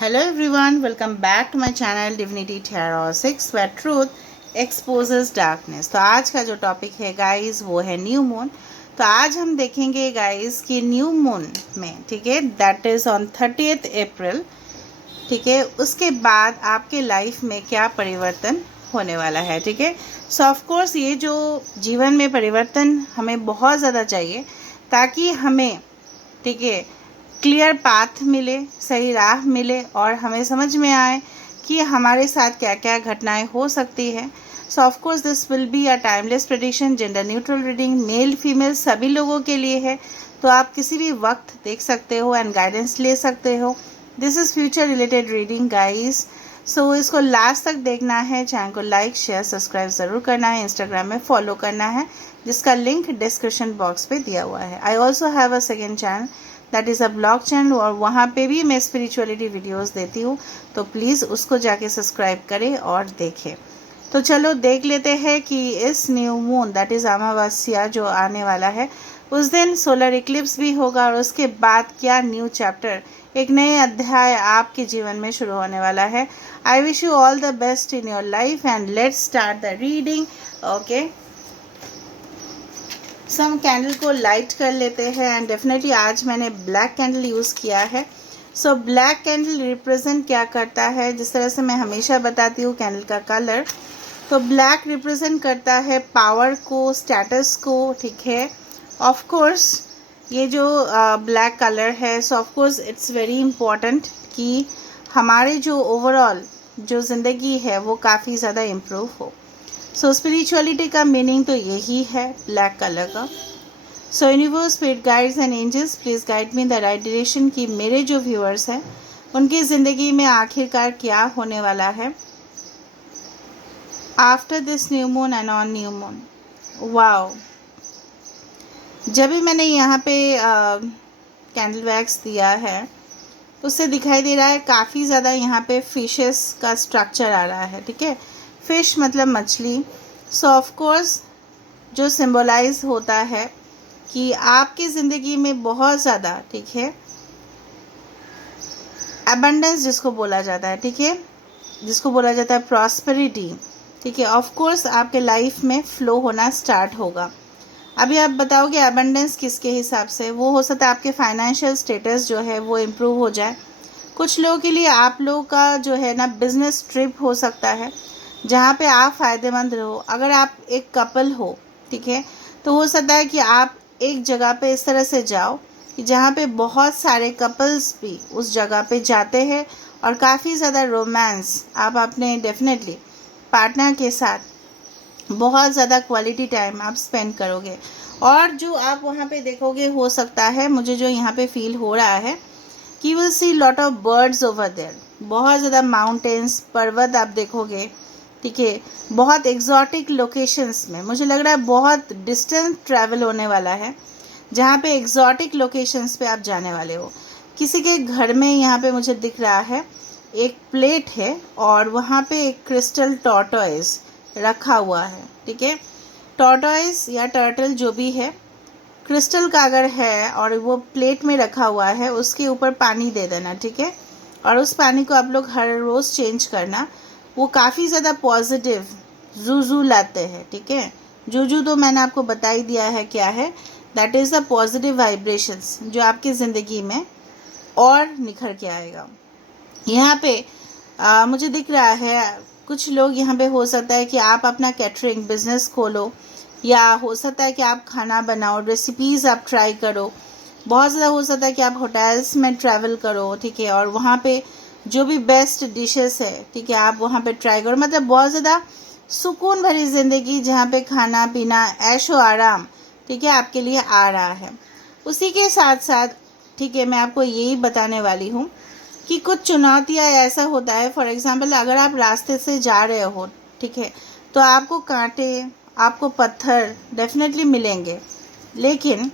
Hello everyone, welcome back to my channel Divinity Tarot 6 where truth exposes darkness। तो आज का जो topic है गाइस वो है न्यू मून। तो आज हम देखेंगे गाइस कि न्यू मून में, ठीक है, दैट इज ऑन 30th अप्रैल, ठीक है, उसके बाद आपके लाइफ में क्या परिवर्तन होने वाला है। ठीक है, सो ऑफ कोर्स ये जो जीवन में परिवर्तन हमें बहुत ज़्यादा चाहिए ताकि हमें, ठीक है, क्लियर पाथ मिले, सही राह मिले और हमें समझ में आए कि हमारे साथ क्या क्या घटनाएं हो सकती है। सो of course this will be a timeless prediction, gender neutral reading, male female सभी लोगों के लिए है। तो आप किसी भी वक्त देख सकते हो एंड गाइडेंस ले सकते हो। This is future related reading guys. So इसको लास्ट तक देखना है। चैनल को लाइक शेयर सब्सक्राइब ज़रूर करना है। इंस्टाग्राम में फॉलो करना है जिसका लिंक डिस्क्रिप्शन बॉक्स पे दिया हुआ है। I also have a second channel that is a blog channel और वहाँ पे भी मैं स्पिरिचुअलिटी वीडियोस देती हूँ, तो प्लीज़ उसको जाके सब्सक्राइब करें और देखें। तो चलो देख लेते हैं कि इस न्यू मून दैट इज़ अमावस्या जो आने वाला है उस दिन सोलर इक्लिप्स भी होगा और उसके बाद क्या न्यू चैप्टर, एक नए अध्याय आपके जीवन में शुरू होने वाला है। I wish you all the best in your life and let's start the reading. Okay, हम कैंडल को लाइट कर लेते हैं एंड डेफिनेटली आज मैंने ब्लैक कैंडल यूज़ किया है। सो ब्लैक कैंडल रिप्रेजेंट क्या करता है, जिस तरह से मैं हमेशा बताती हूँ कैंडल का कलर, तो ब्लैक रिप्रेजेंट करता है पावर को, स्टेटस को, ठीक है। ऑफ कोर्स ये जो ब्लैक कलर है, सो of course it's very important कि हमारे जो ओवरऑल जो ज़िंदगी है वो काफ़ी ज़्यादा इम्प्रूव हो। सो स्पिरिचुअलिटी का मीनिंग तो यही है ब्लैक कलर का। So universe, spirit guides and angels please guide me the right direction कि मेरे जो व्यूअर्स हैं उनकी ज़िंदगी में आखिरकार क्या होने वाला है after this new moon and on new moon. Wow, जब भी मैंने यहाँ पे कैंडल वैक्स दिया है उससे दिखाई दे रहा है काफ़ी ज़्यादा यहाँ पे फिशेस का स्ट्रक्चर आ रहा है। ठीक है, फिश मतलब मछली। सो ऑफ कोर्स जो सिंबलाइज होता है कि आपकी ज़िंदगी में बहुत ज़्यादा, ठीक है, अबंडेंस जिसको बोला जाता है, ठीक है, जिसको बोला जाता है प्रॉस्पेरिटी, ठीक है, ऑफ कोर्स आपके लाइफ में फ्लो होना स्टार्ट होगा। अभी आप बताओगे अबंडेंस किसके हिसाब से, वो हो सकता है आपके फाइनेंशियल स्टेटस जो है वो इम्प्रूव हो जाए। कुछ लोगों के लिए आप लोगों का जो है ना बिजनेस ट्रिप हो सकता है जहाँ पे आप फ़ायदेमंद रहो। अगर आप एक कपल हो, ठीक है, तो हो सकता है कि आप एक जगह पे इस तरह से जाओ कि जहाँ पे बहुत सारे कपल्स भी उस जगह पे जाते हैं और काफ़ी ज़्यादा रोमांस आप अपने डेफिनेटली पार्टनर के साथ बहुत ज़्यादा क्वालिटी टाइम आप स्पेंड करोगे। और जो आप वहाँ पे देखोगे, हो सकता है, मुझे जो यहाँ पे फील हो रहा है कि will see lot of birds over there, बहुत ज़्यादा माउंटेन्स, पर्वत आप देखोगे, ठीक है, बहुत एग्जॉटिक लोकेशंस में। मुझे लग रहा है बहुत डिस्टेंस ट्रैवल होने वाला है जहाँ पे एग्जॉटिक लोकेशंस पे आप जाने वाले हो। किसी के घर में यहाँ पे मुझे दिख रहा है एक प्लेट है और वहाँ पे एक क्रिस्टल टॉर्टोइज रखा हुआ है। ठीक है, टॉर्टोइज या टर्टल जो भी है, क्रिस्टल का अगर है और वो प्लेट में रखा हुआ है, उसके ऊपर पानी दे देना, ठीक है, और उस पानी को आप लोग हर रोज़ चेंज करना। वो काफ़ी ज़्यादा पॉजिटिव जूजू लाते हैं। ठीक है, जूजू तो मैंने आपको बता ही दिया है क्या है, that is the positive vibrations जो आपकी ज़िंदगी में और निखर के आएगा। यहाँ पे मुझे दिख रहा है कुछ लोग यहाँ पे, हो सकता है कि आप अपना कैटरिंग बिजनेस खोलो या हो सकता है कि आप खाना बनाओ, रेसिपीज़ आप ट्राई करो। बहुत ज़्यादा हो सकता है कि आप होटल्स में ट्रैवल करो, ठीक है, और वहाँ पे जो भी बेस्ट डिशेस है, ठीक है, आप वहाँ पे ट्राई करो। मतलब बहुत ज़्यादा सुकून भरी ज़िंदगी जहाँ पे खाना पीना ऐशो आराम, ठीक है, आपके लिए आ रहा है। उसी के साथ साथ, ठीक है, मैं आपको यही बताने वाली हूँ कि कुछ चुनौतियाँ ऐसा होता है, फॉर एग्जांपल अगर आप रास्ते से जा रहे हो, ठीक है, तो आपको कांटे, आपको पत्थर डेफिनेटली मिलेंगे। लेकिन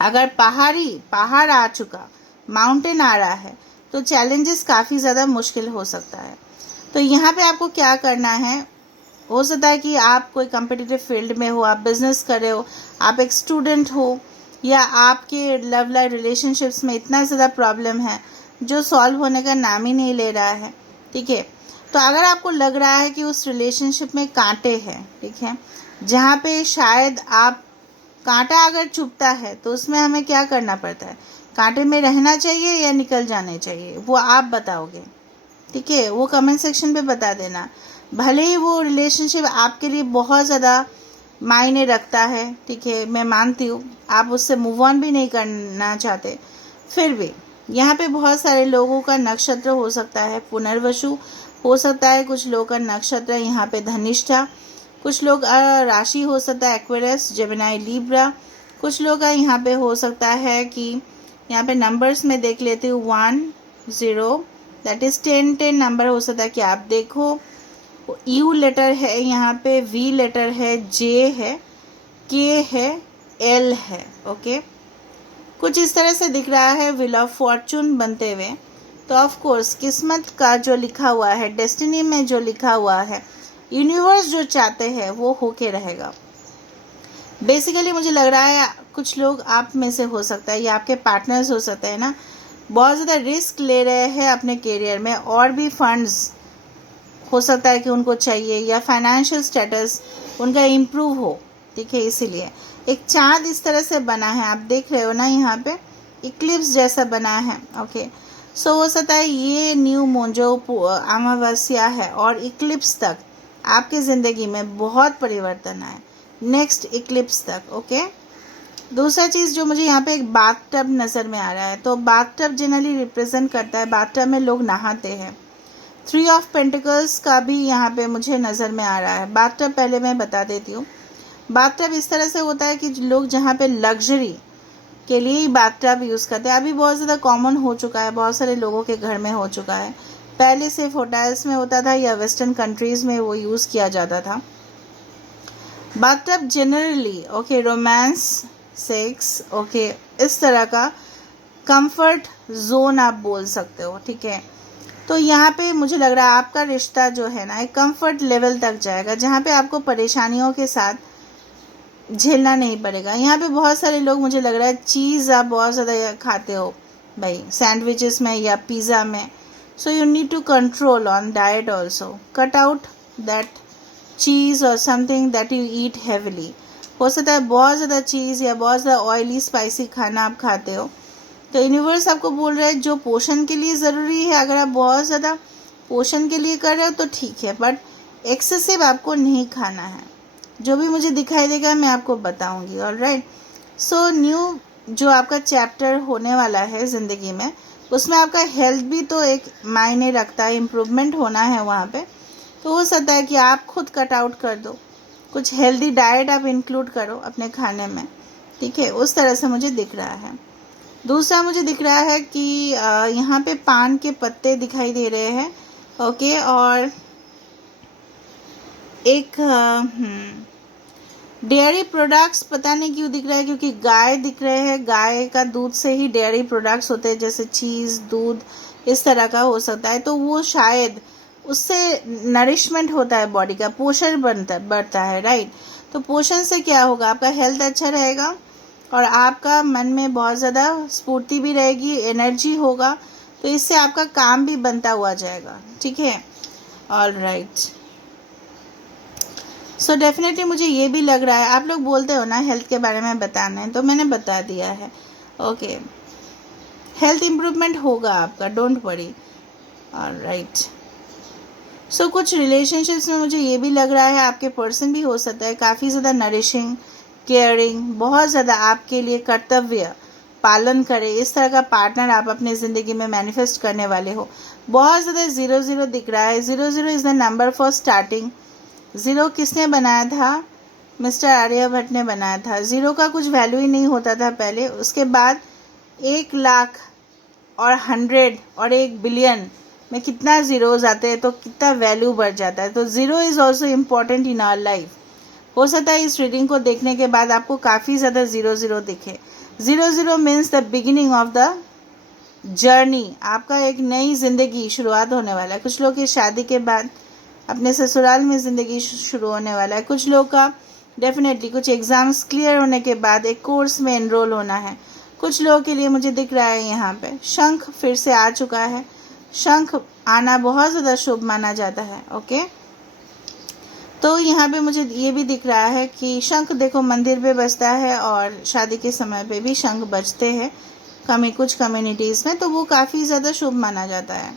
अगर पहाड़ आ चुका, माउंटेन आ रहा है, तो चैलेंजेस काफ़ी ज़्यादा मुश्किल हो सकता है। तो यहाँ पे आपको क्या करना है, हो सकता है कि आप कोई कम्पिटिटिव फील्ड में हो, आप बिजनेस कर रहे हो, आप एक स्टूडेंट हो, या आपके लव लाइफ रिलेशनशिप्स में इतना ज़्यादा प्रॉब्लम है जो सॉल्व होने का नाम ही नहीं ले रहा है, ठीक है। तो अगर आपको लग रहा है कि उस रिलेशनशिप में कांटे हैं, ठीक है, जहाँ पे शायद आप कांटा अगर चुभता है तो उसमें हमें क्या करना पड़ता है, कांटे में रहना चाहिए या निकल जाने चाहिए, वो आप बताओगे, ठीक है। वो कमेंट सेक्शन पे बता देना। भले ही वो रिलेशनशिप आपके लिए बहुत ज़्यादा मायने रखता है, ठीक है, मैं मानती हूँ आप उससे मूव ऑन भी नहीं करना चाहते, फिर भी यहाँ पे बहुत सारे लोगों का नक्षत्र हो सकता है पुनर्वसु, हो सकता है कुछ लोगों का नक्षत्र यहाँ पे धनिष्ठा, कुछ लोग राशि हो सकता है एक्वेरियस, जेमिनी, लिब्रा, कुछ लोग का यहाँ पे हो सकता है कि यहाँ पे नंबर्स में देख लेती हूँ 1 0 दैट इज 10 नंबर हो सकता है कि आप देखो। यू लेटर है यहाँ पे, वी लेटर है, जे है, के है, एल है, ओके। कुछ इस तरह से दिख रहा है व्हील ऑफ फॉर्चून बनते हुए। तो ऑफ कोर्स किस्मत का जो लिखा हुआ है, डेस्टिनी में जो लिखा हुआ है, यूनिवर्स जो चाहते हैं वो होके रहेगा। बेसिकली मुझे लग रहा है कुछ लोग आप में से हो सकता है या आपके पार्टनर्स हो सकते हैं ना, बहुत ज़्यादा रिस्क ले रहे हैं अपने करियर में, और भी फंड्स हो सकता है कि उनको चाहिए, या फाइनेंशियल स्टेटस उनका इम्प्रूव हो, ठीक है। इसीलिए एक चाँद इस तरह से बना है, आप देख रहे हो ना, यहाँ पे इक्लिप्स जैसा बना है, ओके। सो हो सकता है ये न्यू मून जो अमावस्या है और इक्लिप्स तक आपकी ज़िंदगी में बहुत परिवर्तन आए, नेक्स्ट इक्लिप्स तक, ओके। दूसरा चीज़ जो मुझे यहाँ पे एक बाथ टब नज़र में आ रहा है, तो बाथ टब जनरली रिप्रेजेंट करता है, बाथ टब में लोग नहाते हैं। 3 ऑफ पेंटिकल्स का भी यहाँ पे मुझे नज़र में आ रहा है। बाथ टब पहले मैं बता देती हूँ, बाथ टब इस तरह से होता है कि लोग जहाँ पे लग्जरी के लिए ही बाथ टब यूज़ करते हैं। अभी बहुत ज़्यादा कॉमन हो चुका है, बहुत सारे लोगों के घर में हो चुका है। पहले सिर्फ होटल्स में होता था या वेस्टर्न कंट्रीज़ में वो यूज़ किया जाता था। Bath tub generally, okay, romance, sex, okay, इस तरह का कंफर्ट जोन आप बोल सकते हो, ठीक है। तो यहाँ पे मुझे लग रहा है आपका रिश्ता जो है ना एक कंफर्ट लेवल तक जाएगा, जहाँ पे आपको परेशानियों के साथ झेलना नहीं पड़ेगा। यहाँ पे बहुत सारे लोग, मुझे लग रहा है चीज़ आप बहुत ज़्यादा खाते हो भाई, सैंडविचेस में या पिज़्ज़ा में, so you need to control on diet also, cut out that चीज़ और something that you eat heavily. हो सकता है बहुत ज़्यादा चीज़ या बहुत ज़्यादा ऑयली स्पाइसी खाना आप खाते हो, तो यूनिवर्स आपको बोल रहा है जो पोषण के लिए ज़रूरी है, अगर आप बहुत ज़्यादा पोषण के लिए कर रहे हो तो ठीक है, बट एक्सेसिव आपको नहीं खाना है। जो भी मुझे दिखाई देगा मैं आपको बताऊंगी, ऑलराइट। सो न्यू जो आपका चैप्टर होने वाला है ज़िंदगी में, उसमें आपका हेल्थ भी तो एक मायने रखता है, इम्प्रूवमेंट होना है वहाँ पे। तो हो सकता है कि आप खुद कट आउट कर दो, कुछ हेल्दी डाइट आप इंक्लूड करो अपने खाने में, ठीक है, उस तरह से मुझे दिख रहा है। दूसरा मुझे दिख रहा है कि यहाँ पे पान के पत्ते दिखाई दे रहे हैं, ओके, और एक डेयरी प्रोडक्ट्स, पता नहीं क्यों दिख रहा है, क्योंकि गाय दिख रहे हैं, गाय का दूध से ही डेयरी प्रोडक्ट्स होते हैं, जैसे चीज़, दूध, इस तरह का हो सकता है। तो वो शायद उससे नरिशमेंट होता है, बॉडी का पोषण बढ़ता है, राइट। तो पोषण से क्या होगा, आपका हेल्थ अच्छा रहेगा और आपका मन में बहुत ज़्यादा स्फूर्ति भी रहेगी, एनर्जी होगा, तो इससे आपका काम भी बनता हुआ जाएगा, ठीक है, ऑलराइट। सो डेफिनेटली मुझे ये भी लग रहा है, आप लोग बोलते हो ना हेल्थ के बारे में बताना है, तो मैंने बता दिया है, ओके। हेल्थ इम्प्रूवमेंट होगा आपका, डोंट वरी, ऑलराइट। सो कुछ रिलेशनशिप्स में मुझे ये भी लग रहा है आपके पर्सन भी हो सकता है काफ़ी ज़्यादा नरिशिंग, केयरिंग, बहुत ज़्यादा आपके लिए कर्तव्य पालन करे, इस तरह का पार्टनर आप अपने ज़िंदगी में मैनिफेस्ट करने वाले हो। बहुत ज़्यादा 0 दिख रहा है। 0 is the number for starting. 0 किसने बनाया था, मिस्टर आर्यभट्ट ने बनाया था। 0 का कुछ वैल्यू ही नहीं होता था पहले, उसके बाद 1 लाख और 100 और 1 बिलियन में कितना ज़ीरोज़ आते हैं तो कितना वैल्यू बढ़ जाता है। तो 0 is also important in our life. हो सकता है इस रीडिंग को देखने के बाद आपको काफ़ी ज़्यादा 0 दिखे। 0 means the beginning of the journey, आपका एक नई ज़िंदगी शुरुआत होने वाला है। कुछ लोग की शादी के बाद अपने ससुराल में ज़िंदगी शुरू होने वाला है, कुछ लोग का डेफिनेटली कुछ एग्ज़ाम्स क्लियर होने के बाद एक कोर्स में एनरोल होना है, कुछ लोगों के लिए मुझे दिख रहा है यहाँ पे शंख फिर से आ चुका है। शंख आना बहुत ज़्यादा शुभ माना जाता है। ओके, तो यहाँ पे मुझे ये भी दिख रहा है कि शंख देखो मंदिर पे बजता है और शादी के समय पे भी शंख बजते हैं कुछ कम्युनिटीज़ में, तो वो काफ़ी ज़्यादा शुभ माना जाता है।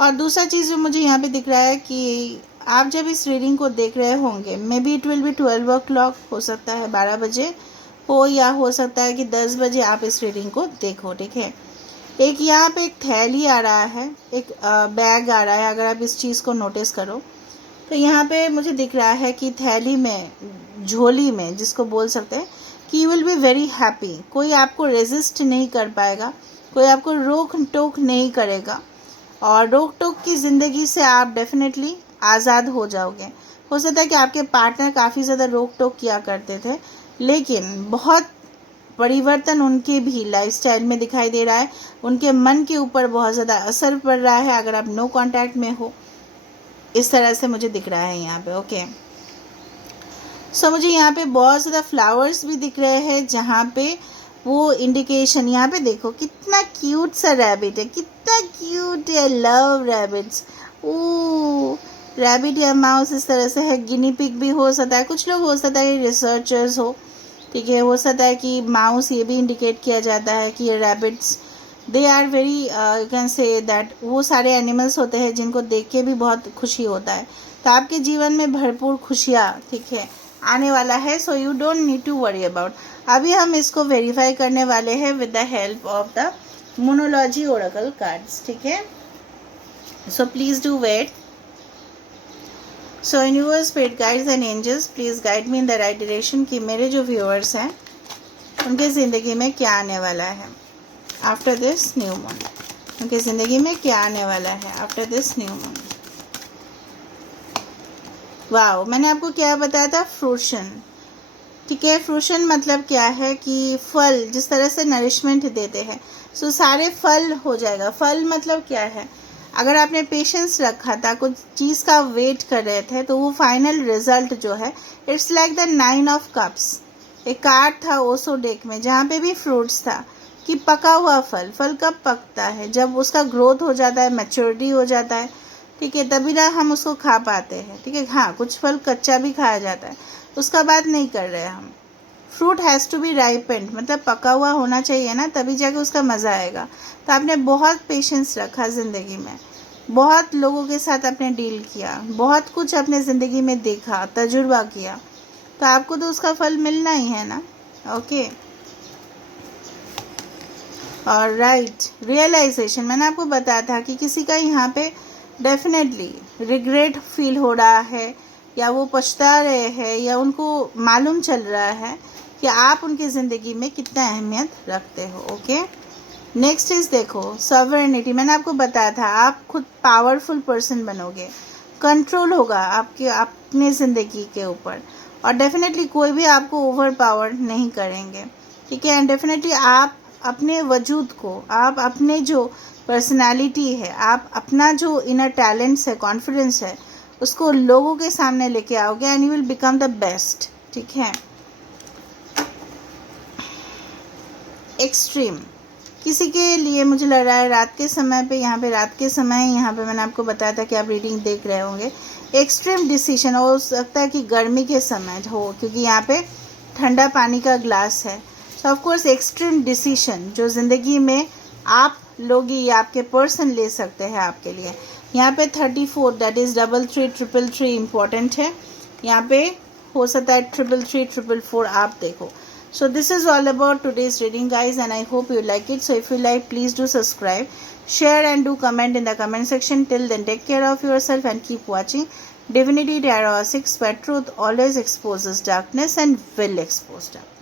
और दूसरा चीज़ जो मुझे यहाँ पे दिख रहा है कि आप जब इस रीडिंग को देख रहे होंगे, may be it will be 12 o'clock, हो सकता है 12 बजे हो या हो सकता है कि 10 बजे आप इस रीडिंग को देखो। ठीक है, एक यहाँ पे एक थैली आ रहा है, एक बैग आ रहा है। अगर आप इस चीज़ को नोटिस करो तो यहाँ पे मुझे दिख रहा है कि थैली में, झोली में जिसको बोल सकते हैं कि you will be very happy. कोई आपको रेजिस्ट नहीं कर पाएगा, कोई आपको रोक टोक नहीं करेगा और रोक टोक की ज़िंदगी से आप डेफिनेटली आज़ाद हो जाओगे। हो सकता है कि आपके पार्टनर काफ़ी ज़्यादा रोक टोक किया करते थे, लेकिन बहुत परिवर्तन उनके भी लाइफस्टाइल में दिखाई दे रहा है। उनके मन के ऊपर बहुत ज़्यादा असर पड़ रहा है अगर आप नो कांटेक्ट में हो। इस तरह से मुझे दिख रहा है यहाँ पे। ओके, सो मुझे यहाँ पे बहुत ज़्यादा फ्लावर्स भी दिख रहे हैं जहाँ पे वो इंडिकेशन, यहाँ पे देखो कितना क्यूट सा रैबिट है, कितना क्यूट है। Love rabbits. ओ रैबिट या माउस इस तरह से है। गिनी पिग भी हो सकता है, कुछ लोग हो सकता है रिसर्चर्स हो। ठीक है, हो सकता है कि माउस ये भी इंडिकेट किया जाता है कि ये rabbits they are very you can say that, वो सारे एनिमल्स होते हैं जिनको देख के भी बहुत खुशी होता है। तो आपके जीवन में भरपूर खुशियाँ, ठीक है, आने वाला है। So you don't need to worry about. अभी हम इसको वेरीफाई करने वाले हैं with the help of the monology oracle cards. ठीक है, so please do wait. So universe, spirit guides and angels, please guide me in the right direction कि मेरे जो व्यूअर्स हैं उनके ज़िंदगी में क्या आने वाला है आफ्टर दिस न्यू मून। उनकी ज़िंदगी में क्या आने वाला है after this new moon. Wow, मैंने आपको क्या बताया था? फ्रूशन। ठीक है, फ्रूशन मतलब क्या है कि फल जिस तरह से नरिशमेंट देते हैं, सो सारे फल हो जाएगा। फल मतलब क्या है? अगर आपने पेशेंस रखा था, कुछ चीज़ का वेट कर रहे थे, तो वो फाइनल रिजल्ट जो है, it's like the 9 of cups। एक कार्ड था ओसो डेक में जहाँ पे भी फ्रूट्स था कि पका हुआ फल। फल कब पकता है? जब उसका ग्रोथ हो जाता है, मैच्योरिटी हो जाता है। ठीक है, तभी ना हम उसको खा पाते हैं। ठीक है, हाँ, कुछ फल कच्चा भी खाया जाता है, उसका बात नहीं कर रहे हम। Fruit has to be ripened, मतलब पका हुआ होना चाहिए ना, तभी जाके उसका मज़ा आएगा। तो आपने बहुत पेशेंस रखा ज़िंदगी में, बहुत लोगों के साथ आपने डील किया, बहुत कुछ अपने ज़िंदगी में देखा, तजुर्बा किया, तो आपको तो उसका फल मिलना ही है ना। ओके, और राइट रियलाइजेशन, मैंने आपको बताया था कि किसी का यहाँ पे डेफिनेटली रिग्रेट फील हो रहा है, या वो पछता रहे हैं, या उनको मालूम चल रहा है कि आप उनकी ज़िंदगी में कितना अहमियत रखते हो। ओके, नेक्स्ट इज देखो सॉवरेनिटी। मैंने आपको बताया था आप खुद पावरफुल पर्सन बनोगे, कंट्रोल होगा आपके अपने ज़िंदगी के ऊपर, और डेफिनेटली कोई भी आपको ओवर पावर नहीं करेंगे। ठीक है, एंड डेफिनेटली आप अपने वजूद को, आप अपने जो पर्सनालिटी है, आप अपना जो इनर टैलेंट्स है, कॉन्फिडेंस है, उसको लोगों के सामने लेके आओगे and you will become the best. ठीक है, एक्सट्रीम किसी के लिए मुझे लग रहा है रात के समय पे, यहाँ पे रात के समय, यहाँ पे मैंने आपको बताया था कि आप रीडिंग देख रहे होंगे। एक्सट्रीम डिसीजन हो सकता है कि गर्मी के समय हो, क्योंकि यहाँ पे ठंडा पानी का ग्लास है। सो ऑफ कोर्स एक्सट्रीम डिसीजन जो ज़िंदगी में आप लोग या आपके पर्सन ले सकते हैं आपके लिए। यहाँ पे 34 दैट इज़ 3333 इम्पॉर्टेंट है। यहाँ पे हो सकता है 333 आप देखो। So this is all about today's reading, guys, and I hope you like it. So if you like, please do subscribe, share and do comment in the comment section. Till then, take care of yourself and keep watching Divinity Tarot 6, where truth always exposes darkness and will expose darkness.